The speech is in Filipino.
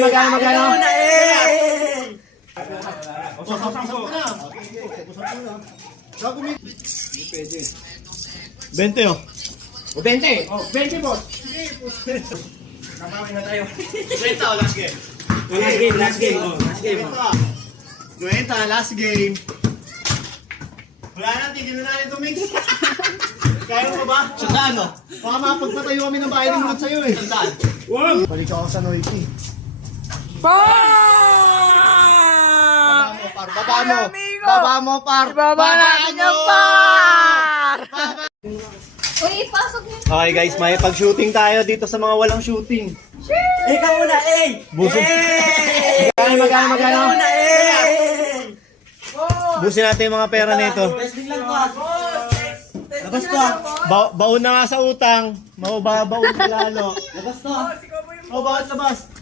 Magkano? Bente oh. O 20. O 20 boss. Kapawin na tayo. 20 o last game. Last game. Kwenta, last game. Wala na, tigil na natin ito mix. Kaya mo ba? Sandaan o. Baka mapagpatayo kami ng bahay ng mulot sa'yo eh. Sandaan. Balik ako sa Noiki. Baba mo, par. Ibaba natin yung par! Uy, ipasok niyo. Okay guys, may pag-shooting tayo dito sa mga walang shooting. Ikaw muna, Busin. Magkano? Busin natin yung mga pera nito. Testing lang to. Labas to. Baon na nga sa utang. Baon na lalo. Labas to. Bawat labas.